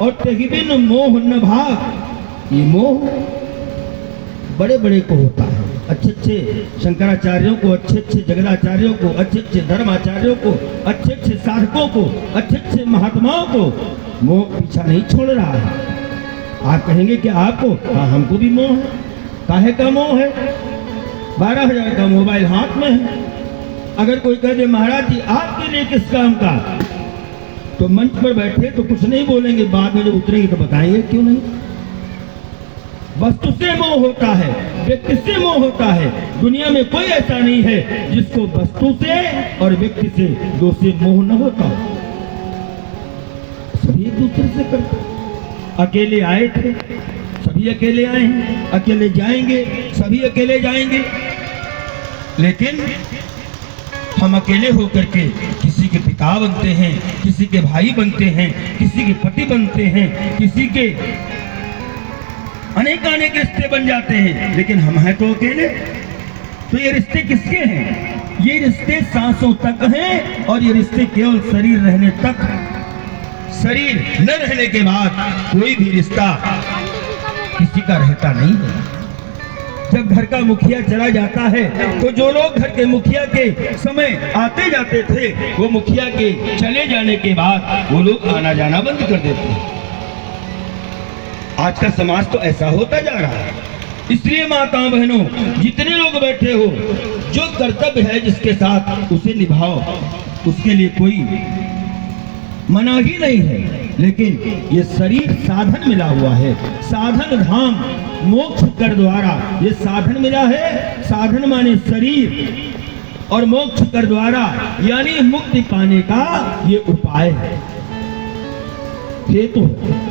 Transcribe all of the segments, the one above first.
और तेहिबिन मोह न भाग। ये मोह बड़े बड़े को होता है, अच्छे अच्छे शंकराचार्यों को, अच्छे अच्छे जगदाचार्यों को, अच्छे अच्छे धर्माचार्यों को, अच्छे अच्छे साधकों को, अच्छे अच्छे महात्माओं को मोह पीछा नहीं छोड़ रहा है। आप कहेंगे कि आपको, हाँ हमको भी मोह है। काहे का मोह है? 12,000 का मोबाइल हाथ में है। अगर कोई कह दे महाराज जी आपके लिए किस काम का, तो मंच पर बैठे तो कुछ नहीं बोलेंगे, बाद में जब उतरेंगे तो बताएंगे क्यों नहीं। वस्तु से मोह होता है, व्यक्ति से मोह होता है। दुनिया में कोई ऐसा नहीं है जिसको वस्तु से और व्यक्ति से दो से मोह न होता। सभी एक दूसरे से करते। अकेले आए थे, सभी अकेले आए हैं, अकेले जाएंगे, सभी अकेले जाएंगे। लेकिन हम अकेले होकर के किसी के पिता बनते हैं, किसी के भाई बनते हैं, किसी के पति बनते हैं, किसी के अनेक अनेक रिश्ते बन जाते हैं, लेकिन हम हैं तो अकेले। तो ये रिश्ते किसके हैं? ये रिश्ते सांसों तक हैं और ये रिश्ते केवल शरीर रहने तक। शरीर न रहने के बाद कोई भी रिश्ता किसी का रहता नहीं है। जब घर का मुखिया चला जाता है तो जो लोग घर के मुखिया के समय आते जाते थे, वो मुखिया के चले जाने के बाद वो लोग आना जाना बंद कर देते हैं। आज का समाज तो ऐसा होता जा रहा है। इसलिए माताओं बहनों, जितने लोग बैठे हो, जो कर्तव्य है जिसके साथ उसे निभाओ, उसके लिए कोई मना ही नहीं है। लेकिन ये शरीर साधन मिला हुआ है, साधन धाम मोक्ष कर द्वारा ये साधन मिला है। साधन माने शरीर और मोक्ष कर द्वारा यानी मुक्ति पाने का ये उपाय है, हेतु है।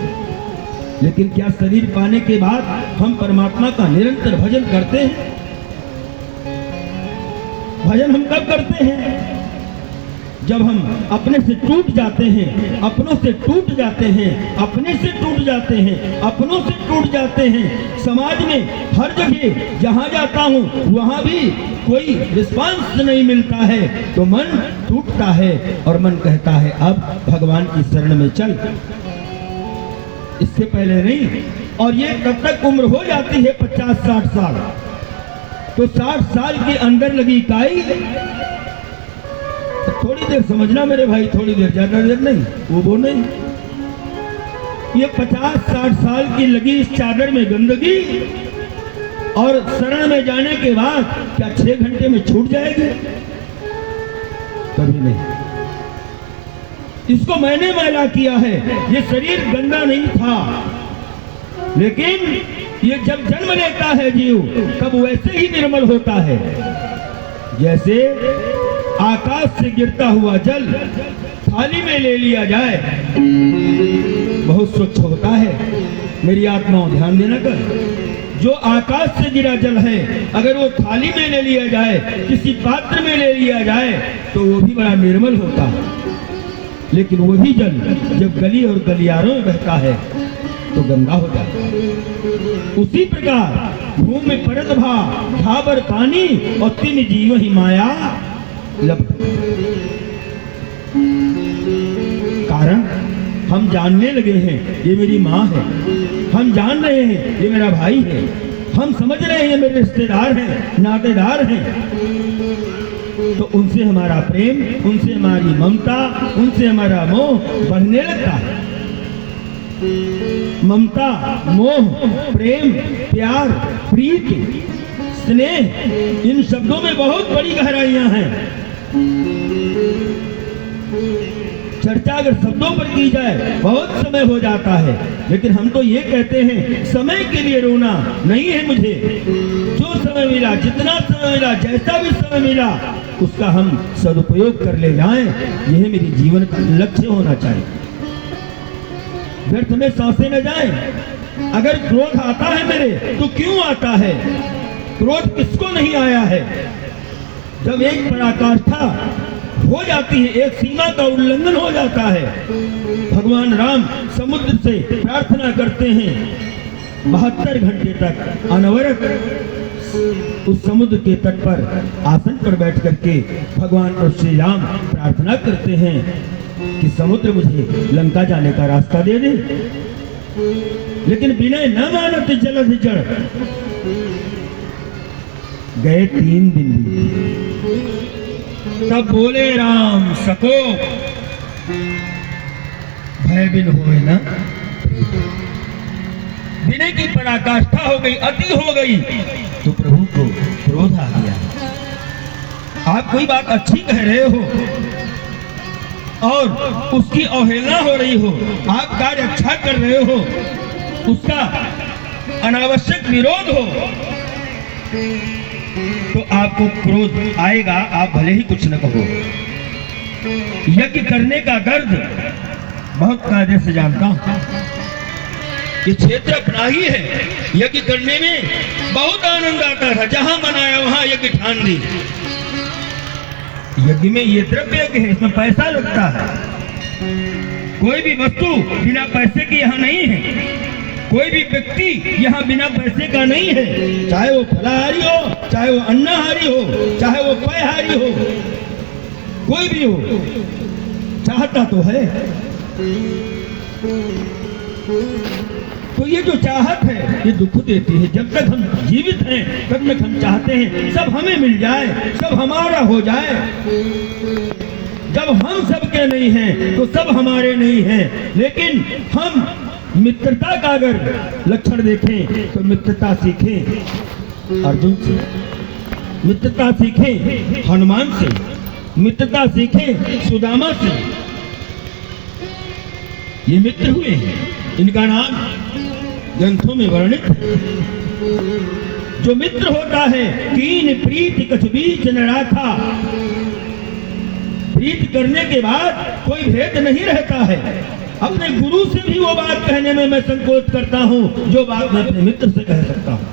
लेकिन क्या शरीर पाने के बाद हम परमात्मा का निरंतर भजन करते हैं? भजन हम कब करते हैं? जब हम अपने से टूट जाते हैं, अपनों से टूट जाते हैं, अपने से टूट जाते हैं, अपनों से टूट जाते हैं। समाज में हर जगह जहां जाता हूं वहां भी कोई रिस्पांस नहीं मिलता है तो मन टूटता है और मन कहता है अब भगवान की शरण में चल, इससे पहले नहीं। और ये तब तक उम्र हो जाती है 50-60 साल, तो 60 साल के अंदर लगी काई। थोड़ी देर समझना मेरे भाई, थोड़ी देर, ज्यादा देर नहीं, वो नहीं। ये 50-60 साल की लगी इस चादर में गंदगी, और शरण में जाने के बाद क्या 6 घंटे में छूट जाएगी? कभी नहीं। इसको मैंने मैला किया है। ये शरीर गंदा नहीं था, लेकिन ये जब जन्म लेता है जीव तब वैसे ही निर्मल होता है जैसे आकाश से गिरता हुआ जल थाली में ले लिया जाए, बहुत स्वच्छ होता है। मेरी आत्माओं ध्यान देना कर, जो आकाश से गिरा जल है अगर वो थाली में ले लिया जाए, किसी पात्र में ले लिया जाए, तो वो भी बड़ा निर्मल होता है। लेकिन वही जल जब गली और गलियारों में बहता है तो गंदा हो जाता है। उसी प्रकार भूमि परत भा ढाबर पानी और तीन जीव ही माया लब। कारण हम जानने लगे हैं ये मेरी माँ है, हम जान रहे हैं ये मेरा भाई है, हम समझ रहे हैं ये मेरे रिश्तेदार हैं, नातेदार हैं, तो उनसे हमारा प्रेम, उनसे हमारी ममता, उनसे हमारा मोह बढ़ने लगता है। ममता, मोह, प्रेम, प्यार, प्रीति, स्नेह, इन शब्दों में बहुत बड़ी गहराइयां हैं। चर्चा अगर शब्दों पर की जाए बहुत समय हो जाता है, लेकिन हम तो ये कहते हैं समय के लिए रोना नहीं है मुझे। जो समय मिला, जितना समय मिला, जैसा भी समय मिला, उसका हम सदुपयोग कर ले जाएं, यह मेरी जीवन का लक्ष्य होना चाहिए। व्यर्थ में सांसें न जाएं। अगर क्रोध आता है मेरे तो क्यों आता है? क्रोध किसको नहीं आया है? जब एक पराकाष्ठा हो जाती है, एक सीमा का उल्लंघन हो जाता है, भगवान राम समुद्र से प्रार्थना करते हैं, 72 घंटे तक अनवरत उस समुद्र के तट पर आसन पर बैठ करके भगवान और श्री राम प्रार्थना करते हैं कि समुद्र मुझे लंका जाने का रास्ता दे दे, लेकिन विनय न मानत जलधि जड़। गए 3 दिन तब बोले राम सको भय बिन होए ना। विनय की पराकाष्ठा हो गई, अति हो गई, तो प्रभु को क्रोध आ गया। आप कोई बात अच्छी कह रहे हो और उसकी अवहेलना हो रही हो, आप कार्य अच्छा कर रहे हो, उसका अनावश्यक विरोध हो, तो आपको क्रोध आएगा, आप भले ही कुछ न कहो। यज्ञ करने का गर्द बहुत कायदे से जानता हूं। ये क्षेत्र अपना ही है, यज्ञ करने में बहुत आनंद आता था, जहां मनाया वहां यज्ञ ठान दी। यज्ञ में ये द्रव्य यज्ञ है, इसमें पैसा लगता है। कोई भी वस्तु बिना पैसे की यहाँ नहीं है, कोई भी व्यक्ति यहाँ बिना पैसे का नहीं है, चाहे वो फलाहारी हो, चाहे वो अन्नाहारी हो, चाहे वो पेयहारी हो, कोई भी हो, चाहता तो है। तो ये जो चाहत है ये दुख देती है। जब तक हम जीवित हैं तब तक हम चाहते हैं सब हमें मिल जाए, सब हमारा हो जाए। जब हम सबके नहीं हैं तो सब हमारे नहीं हैं। लेकिन हम मित्रता का अगर लक्षण देखें तो मित्रता सीखें अर्जुन से, मित्रता सीखें हनुमान से, मित्रता सीखें सुदामा से। ये मित्र हुए हैं, इनका नाम ग्रंथों में वर्णित है। जो मित्र होता है कीन प्रीति कछ बीच न राखा, प्रीति करने के बाद कोई भेद नहीं रहता है। अपने गुरु से भी वो बात कहने में मैं संकोच करता हूं जो बात मैं अपने मित्र से कह सकता हूं।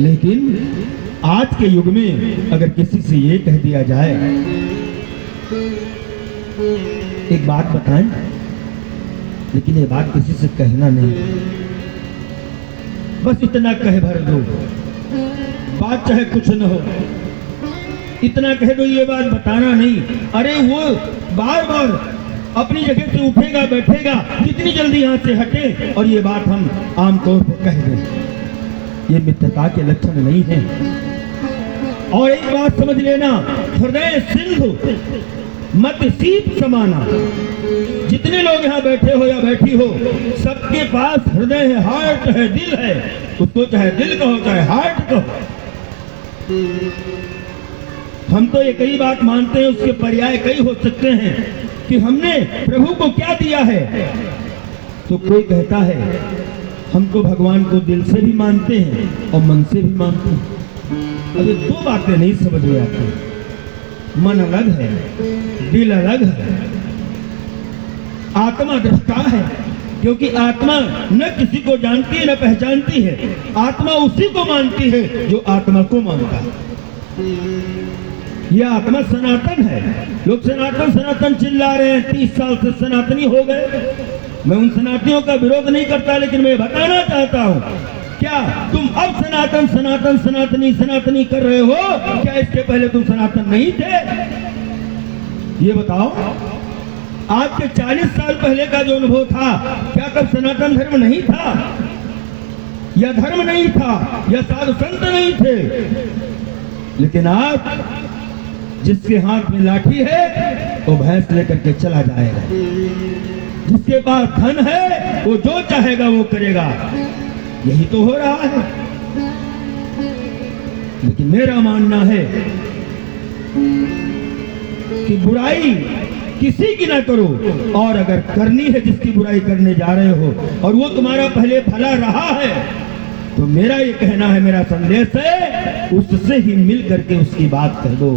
लेकिन आज के युग में अगर किसी से ये कह दिया जाए, एक बात बताएं, लेकिन ये बात किसी से कहना नहीं, बस इतना कह भर दो, बात चाहे कुछ न हो, इतना कह दो, ये बात बताना नहीं। अरे वो बार बार अपनी जगह से उठेगा बैठेगा, कितनी जल्दी यहाँ से हटे और ये बात हम आमतौर पर कह दें। ये मित्रता के लक्षण नहीं है। और एक बात समझ लेना, हृदय सिंधु मत सीप समाना। जितने लोग यहाँ बैठे हो या बैठी हो, सबके पास हृदय है, हार्ट है, दिल है। उसको चाहे दिल कहो चाहे हार्ट कहो। हम तो ये कई बात मानते हैं, उसके पर्याय कई हो सकते हैं कि हमने प्रभु को क्या दिया है। तो कोई कहता है हम तो भगवान को दिल से भी मानते हैं और मन से भी मानते हैं। अब ये 2 बातें नहीं समझ में आती। मन अलग है, दिल अलग है। आत्मा दृष्टा है, क्योंकि आत्मा न किसी को जानती है न पहचानती है। आत्मा उसी को मानती है जो आत्मा को मानता है। यह आत्मा सनातन है। लोग सनातन सनातन चिल्ला रहे हैं, 30 साल से सनातनी हो गए। मैं उन सनातनियों का विरोध नहीं करता, लेकिन मैं बताना चाहता हूं, क्या तुम अब सनातन सनातन सनातनी सनातनी कर रहे हो? क्या इसके पहले तुम सनातन नहीं थे? ये बताओ। आज के 40 साल पहले का जो अनुभव था, क्या तब सनातन धर्म नहीं था, या धर्म नहीं था, या साधु संत नहीं थे? लेकिन आज जिसके हाथ में लाठी है वो भैंस लेकर के चला जाएगा। जिसके पास धन है वो जो चाहेगा वो करेगा। यही तो हो रहा है। लेकिन मेरा मानना है कि बुराई किसी की ना करो, और अगर करनी है जिसकी बुराई करने जा रहे हो और वो तुम्हारा पहले भला रहा है, तो मेरा ये कहना है, मेरा संदेश है, उससे ही मिल करके उसकी बात कह दो,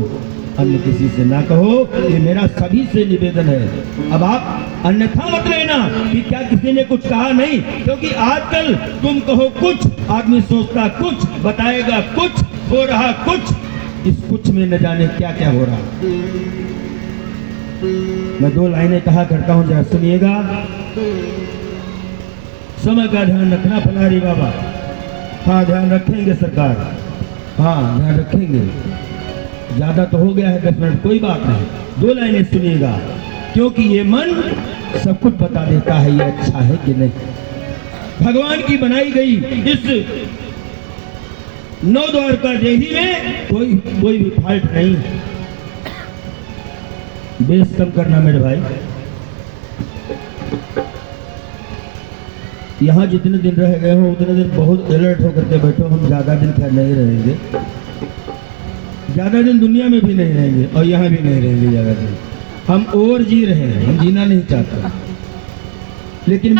अन्य किसी से ना कहो। ये मेरा सभी से निवेदन है। अब आप अन्यथा मत लेना कि क्या किसी ने कुछ कहा नहीं, क्योंकि आजकल तुम कहो कुछ, आदमी सोचता कुछ, बताएगा कुछ, हो रहा कुछ। इस कुछ में न जाने क्या क्या हो रहा। मैं 2 लाइनें कहा करता हूं, जरा सुनिएगा। समय का ध्यान रखना फलारी बाबा। हाँ, ध्यान रखेंगे सरकार, हाँ ध्यान रखेंगे। ज्यादा तो हो गया है 10 मिनट, कोई बात नहीं, 2 लाइनें सुनिएगा, क्योंकि ये मन सब कुछ बता देता है ये अच्छा है कि नहीं। भगवान की बनाई गई इस 9 द्वारका देही में कोई भी फॉल्ट नहीं। बेस कम करना मेरे भाई, यहाँ जितने दिन रह गए हो उतने दिन बहुत अलर्ट होकर के बैठो, हम ज्यादा दिन खैर नहीं रहेंगे, ज्यादा दिन दुनिया में भी नहीं रहेंगे और यहाँ भी नहीं रहेंगे ज्यादा दिन, हम और जी रहे हैं, हम जीना नहीं चाहते, लेकिन